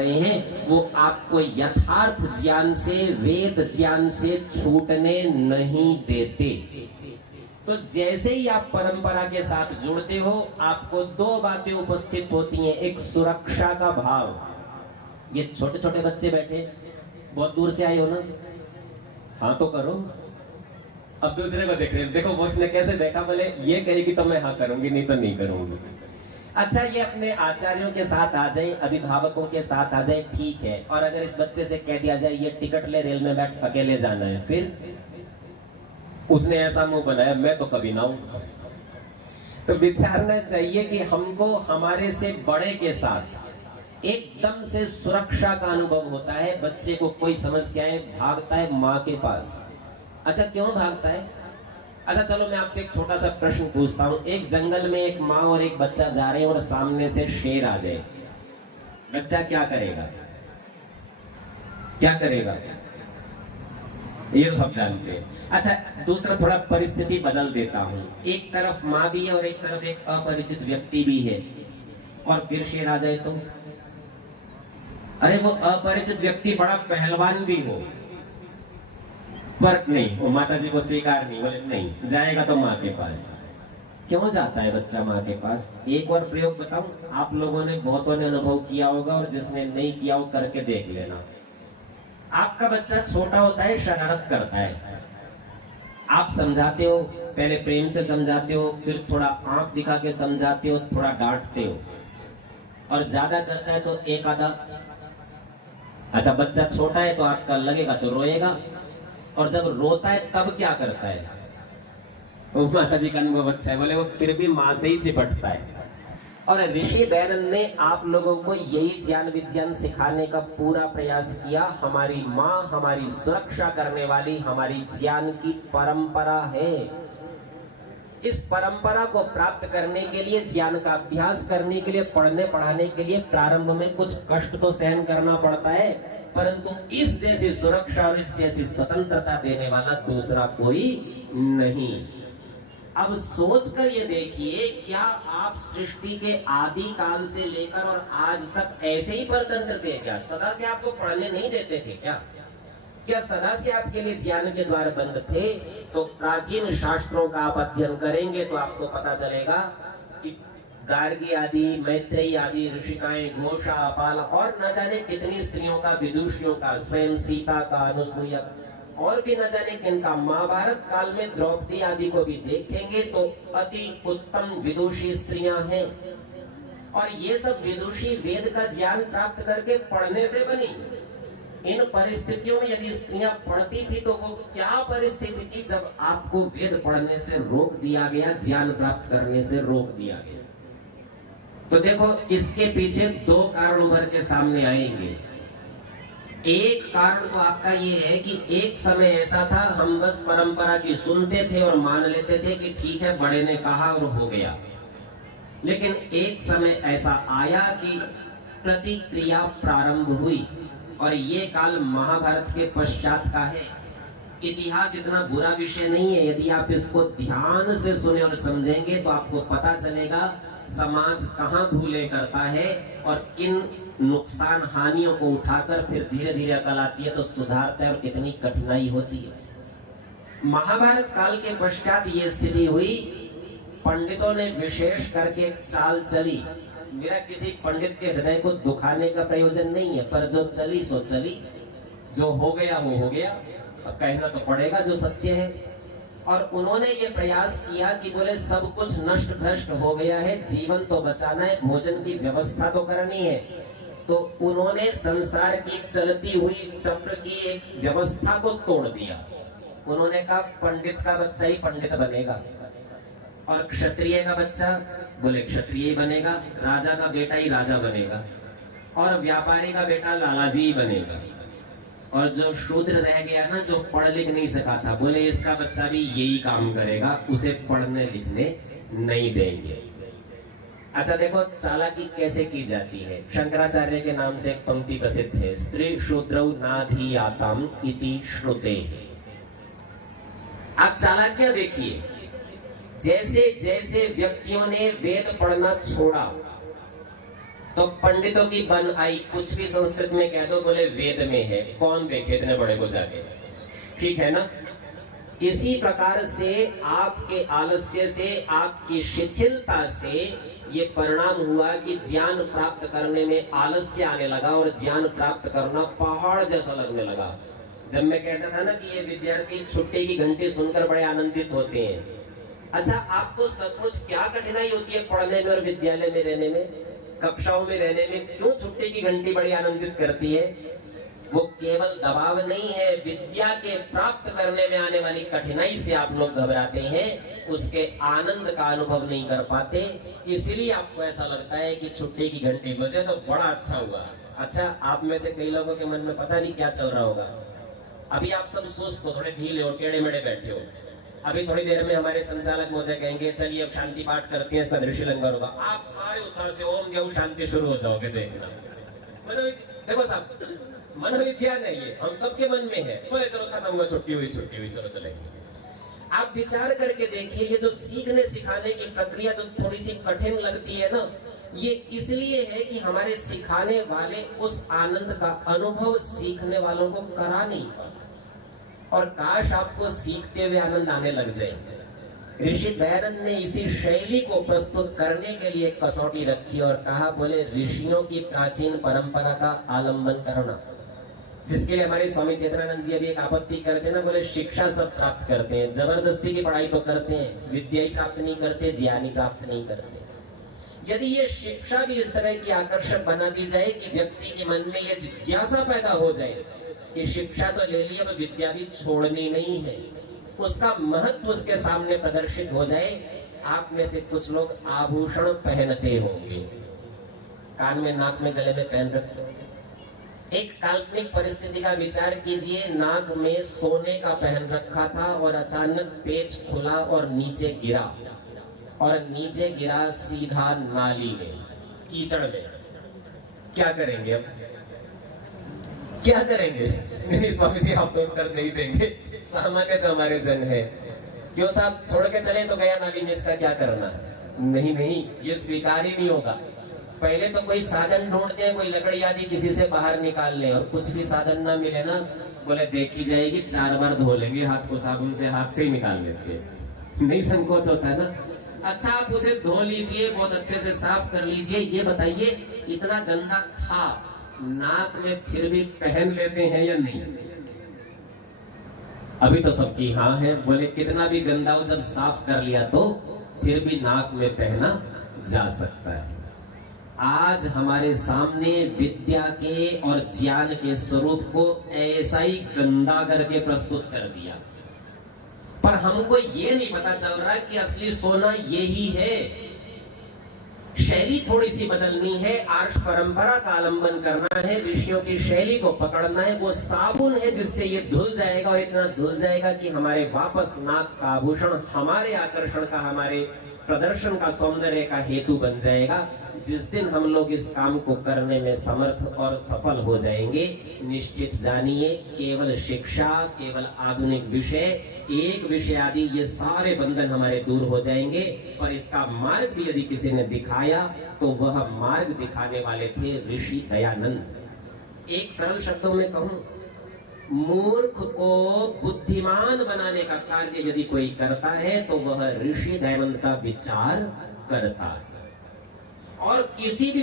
रहे हैं वो आपको यथार्थ ज्ञान से, वेद ज्ञान से छूटने नहीं देते। तो जैसे ही आप परंपरा के साथ जुड़ते हो, आपको दो बातें उपस्थित होती हैं। एक सुरक्षा का भाव। ये छोटे छोटे बच्चे बैठे, बहुत दूर से आए हो ना, हाँ तो करो। अब दूसरे को देख रहे हैं, देखो बॉस ने कैसे देखा, बोले ये कहेगी तो मैं हाँ करूंगी, नहीं तो नहीं करूंगी। अच्छा, ये अपने आचार्यों के साथ आ जाए, अभिभावकों के साथ आ जाए, ठीक है। और अगर इस बच्चे से कह दिया जाए ये टिकट ले, रेल में बैठ अकेले जाना है, फिर उसने ऐसा मुंह बनाया मैं तो कभी ना हूं। तो विचारना चाहिए कि हमको हमारे से बड़े के साथ एकदम से सुरक्षा का अनुभव होता है। बच्चे को कोई समस्याएं, भागता है माँ के पास। अच्छा, क्यों भागता है? अच्छा चलो मैं आपसे एक छोटा सा प्रश्न पूछता हूं। एक जंगल में एक माँ और एक बच्चा जा रहे हैं और सामने से शेर आ जाए, बच्चा क्या करेगा? क्या करेगा? ये तो सब जानते हैं। अच्छा, दूसरा थोड़ा परिस्थिति बदल देता हूं। एक तरफ माँ भी है और एक तरफ एक अपरिचित व्यक्ति भी है, और फिर शेर आ जाए तो? अरे वो अपरिचित व्यक्ति बड़ा पहलवान भी हो, फर्क नहीं, वो माता जी को स्वीकार नहीं, बोले नहीं, जाएगा तो माँ के पास। क्यों जाता है बच्चा माँ के पास? एक और प्रयोग बताऊं, आप लोगों ने, बहुतों ने अनुभव किया होगा, और जिसने नहीं किया हो करके देख लेना। आपका बच्चा छोटा होता है, शरारत करता है, आप समझाते हो, पहले प्रेम से समझाते हो, फिर थोड़ा आंख दिखा के समझाते हो, थोड़ा डांटते हो, और ज्यादा करता है तो एक आधा। अच्छा, बच्चा छोटा है तो आपका लगेगा तो रोएगा, और जब रोता है तब क्या करता है? वो माता जी का अनुभव अच्छा है, बोले वो फिर भी माँ से ही चिपटता है। और ऋषि दयानंद ने आप लोगों को यही ज्ञान विज्ञान सिखाने का पूरा प्रयास किया। हमारी माँ हमारी सुरक्षा करने वाली, हमारी ज्ञान की परंपरा है। इस परंपरा को प्राप्त करने के लिए, ज्ञान का अभ्यास करने के लिए, पढ़ने पढ़ाने के लिए प्रारंभ में कुछ कष्ट तो सहन करना पड़ता है, परंतु इस जैसी सुरक्षा और इस जैसी स्वतंत्रता देने वाला दूसरा कोई नहीं। अब सोचकर ये देखिए, क्या आप सृष्टि के आदि काल से लेकर और आज तक ऐसे ही परतंत्र थे क्या? सदा से आपको पढ़ने नहीं देते थे क्या? क्या सदा से आपके लिए ज्ञान के द्वार बंद थे? तो प्राचीन शास्त्रों का आप अध्ययन करेंगे तो आपको पता चलेगा कि गार्गी आदि, मैत्रेयी आदि ऋषिकाएं, घोषा, अपाला और न जाने कितनी स्त्रियों का, विदुषियों का, स्वयं सीता का, अनुसूया, और भी न जाने किनका, महाभारत काल में द्रौपदी आदि को भी देखेंगे तो अति उत्तम विदुषी स्त्रियां हैं। और ये सब विदुषी वेद का ज्ञान प्राप्त करके पढ़ने से बनी। इन परिस्थितियों में यदि स्त्रियां पढ़ती थी तो वो क्या परिस्थिति थी जब आपको वेद पढ़ने से रोक दिया गया, ज्ञान प्राप्त करने से रोक दिया गया? तो देखो, इसके पीछे दो कारण उभर के सामने आएंगे। एक कारण तो आपका ये है कि एक समय ऐसा था, हम बस परंपरा की सुनते थे और मान लेते थे कि ठीक है, बड़े ने कहा और हो गया। लेकिन एक समय ऐसा आया कि प्रतिक्रिया प्रारंभ हुई, और ये काल महाभारत के पश्चात का है। इतिहास इतना बुरा विषय नहीं है, यदि आप इसको ध्यान से सुने और समझेंगे तो आपको पता चलेगा समाज कहां भूले करता है और किन नुकसान हानियों को उठाकर फिर धीरे धीरे अकल आती है तो सुधारता है, और कितनी कठिनाई होती है। महाभारत काल के पश्चात ये स्थिति हुई। पंडितों ने विशेष करके चाल चली। मेरा किसी पंडित के हृदय को दुखाने का प्रयोजन नहीं है, पर जो चली सो चली, जो हो गया वो हो गया, अब कहना तो पड़ेगा जो सत्य है। और उन्होंने ये प्रयास किया कि बोले सब कुछ नष्ट भ्रष्ट हो गया है, जीवन तो बचाना है, भोजन की व्यवस्था तो करनी है। तो उन्होंने संसार की चलती हुई चक्र की एक व्यवस्था को तोड़ दिया। उन्होंने कहा पंडित का बच्चा ही पंडित बनेगा, और क्षत्रिय का बच्चा बोले क्षत्रिय ही बनेगा, राजा का बेटा ही राजा बनेगा, और व्यापारी का बेटा लालाजी ही बनेगा। और जो शूद्र रह गया ना, जो पढ़ लिख नहीं सका था, बोले इसका बच्चा भी यही काम करेगा, उसे पढ़ने लिखने नहीं देंगे। अच्छा देखो, चालाकी कैसे की जाती है। शंकराचार्य के नाम से एक पंक्ति प्रसिद्ध है, स्त्री शूद्रौ नाधीयाताम इति श्रुते। आप चालाकियां देखिए, जैसे जैसे व्यक्तियों ने वेद पढ़ना छोड़ा, तो तो पंडितों की बन आई, कुछ भी संस्कृत में कह दो, बोले वेद में है, कौन देखे इतने बड़े को जाके, ठीक है ना। इसी प्रकार से आपके आलस्य से, आपकी शिथिलता से ये परिणाम हुआ कि ज्ञान प्राप्त करने में आलस्य आने लगा और ज्ञान प्राप्त करना पहाड़ जैसा लगने लगा। जब मैं कहता था ना कि ये विद्यार्थी छुट्टी की घंटी सुनकर बड़े आनंदित होते हैं, अच्छा आपको सचमुच क्या कठिनाई होती है पढ़ने में और विद्यालय में रहने में, कक्षाओं में रहने में? क्यों छुट्टी की घंटी बड़ी आनंदित करती है? वो केवल दबाव नहीं है, विद्या के प्राप्त करने में आने वाली कठिनाई से आप लोग घबराते हैं, उसके आनंद का अनुभव नहीं कर पाते, इसलिए आपको ऐसा लगता है कि छुट्टी की घंटी बजे तो बड़ा अच्छा हुआ। अच्छा, आप में से कई लोगों के मन में पता नहीं क्या चल रहा होगा। अभी आप सब सुस्त हो, थोड़े ढीले हो, टेढ़े मेढ़े बैठे हो। अभी थोड़ी देर में हमारे संचालक महोदय कहेंगे चलिए अब शांति पाठ करते हैं, इसका दृश्य लंगर होगा। आप सारे उत्साह से ओम देव शांति शुरू हो जाओगे। देखना देखो साहब, मनोविद्या नहीं है, हम सबके मन में है, बोले चलो खत्म हुआ, छुट्टी हुई चलो चलेंगे। आप विचार करके देखिए, ये जो सीखने सिखाने की प्रक्रिया जो थोड़ी सी कठिन लगती है ना, ये इसलिए है कि हमारे सिखाने वाले उस आनंद का अनुभव सीखने वालों को करा नहीं पाते। और काश आपको सीखते हुए आनंद आने लग जाए। ऋषि दयानंद ने इसी शैली को प्रस्तुत करने के लिए कसौटी रखी और कहा, बोले ऋषियों की प्राचीन परंपरा का आलंबन करना, जिसके लिए हमारे स्वामी चेतनानंद जी अभी एक आपत्ति करते हैं ना, बोले शिक्षा सब प्राप्त करते हैं, जबरदस्ती की पढ़ाई तो करते हैं, विद्या ही प्राप्त नहीं करते, ज्ञान ही प्राप्त नहीं करते। यदि ये शिक्षा भी इस तरह की आकर्षक बना दी जाए कि व्यक्ति के मन में ये जिज्ञासा पैदा हो जाए कि शिक्षा तो ले ली, अब विद्या भी छोड़नी नहीं है, उसका महत्व उसके सामने प्रदर्शित हो जाए। आप में से कुछ लोग आभूषण पहनते होंगे, कान में, नाक में, गले में पहन रखते होंगे। एक काल्पनिक परिस्थिति का विचार कीजिए, नाक में सोने का पहन रखा था और अचानक पेच खुला और नीचे गिरा, और नीचे गिरा सीधा नाली में, कीचड़ में। क्या करेंगे अब? क्या करेंगे? नहीं स्वामी जी, आप तो उत्तर नहीं देंगे, सामान्य से हमारे जन है। क्यों साहब, छोड़ के चले तो गया नाली में, इसका क्या करना? नहीं, ये स्वीकार ही नहीं होगा। पहले तो कोई साधन ढूंढते हैं, कोई लकड़ी आदि किसी से बाहर निकाल ले, और कुछ भी साधन ना मिले ना, बोले देखी जाएगी, 4 बार धो लेंगे हाथ को साबुन से, हाथ से ही निकाल लेते हैं। नहीं संकोच होता है ना? अच्छा, आप उसे धो लीजिए, बहुत अच्छे से साफ कर लीजिए, ये बताइए इतना गंदा था, नाक में फिर भी पहन लेते हैं या नहीं? अभी तो सबकी हाँ है। बोले कितना भी गंदा हो, जब साफ कर लिया तो फिर भी नाक में पहना जा सकता है। आज हमारे सामने विद्या के और ज्ञान के स्वरूप को ऐसा ही गंदा करके प्रस्तुत कर दिया, पर हमको ये नहीं पता चल रहा कि असली सोना यही है। शैली थोड़ी सी बदलनी है, आर्ष परंपरा का आलंबन करना है, ऋषियों की शैली को पकड़ना है। वो साबुन है जिससे ये धुल जाएगा, और इतना धुल जाएगा कि हमारे वापस नाक का आभूषण हमारे आकर्षण का, हमारे प्रदर्शन का, सौंदर्य का हेतु बन जाएगा। जिस दिन हम लोग इस काम को करने में समर्थ और सफल हो जाएंगे, निश्चित जानिए केवल शिक्षा, केवल आधुनिक विषय, एक विषय आदि, ये सारे बंधन हमारे दूर हो जाएंगे। पर इसका मार्ग भी यदि किसी ने दिखाया तो वह मार्ग दिखाने वाले थे ऋषि दयानंद। एक सरल शब्दों में कहूं, मूर्ख को बुद्धिमान बनाने का कार्य यदि कोई करता है तो वह ऋषि दयानंद का विचार करता है। और किसी भी